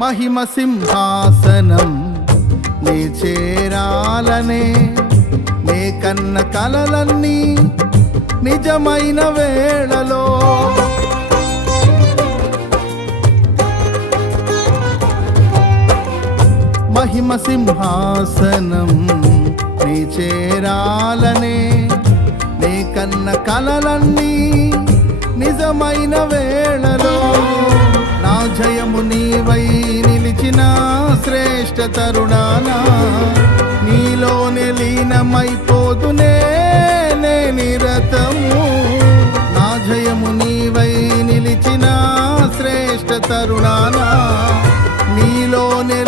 మహిమ సింహాసనం నీ చేరాలనే నే కన్న కలలన్నీ నిజమైన వేళలో మహిమ సింహాసనం నీ చేరాలనే నే కన్న కలలన్నీ నిజమైన వేళలో నా జయము నీవై నిలిచిన శ్రేష్ఠ తరుణానా నీలోనే లీనమైపోదునే నే నిరతము నా జయము నీవై నిలిచిన శ్రేష్ఠ తరుణానా నీలోనే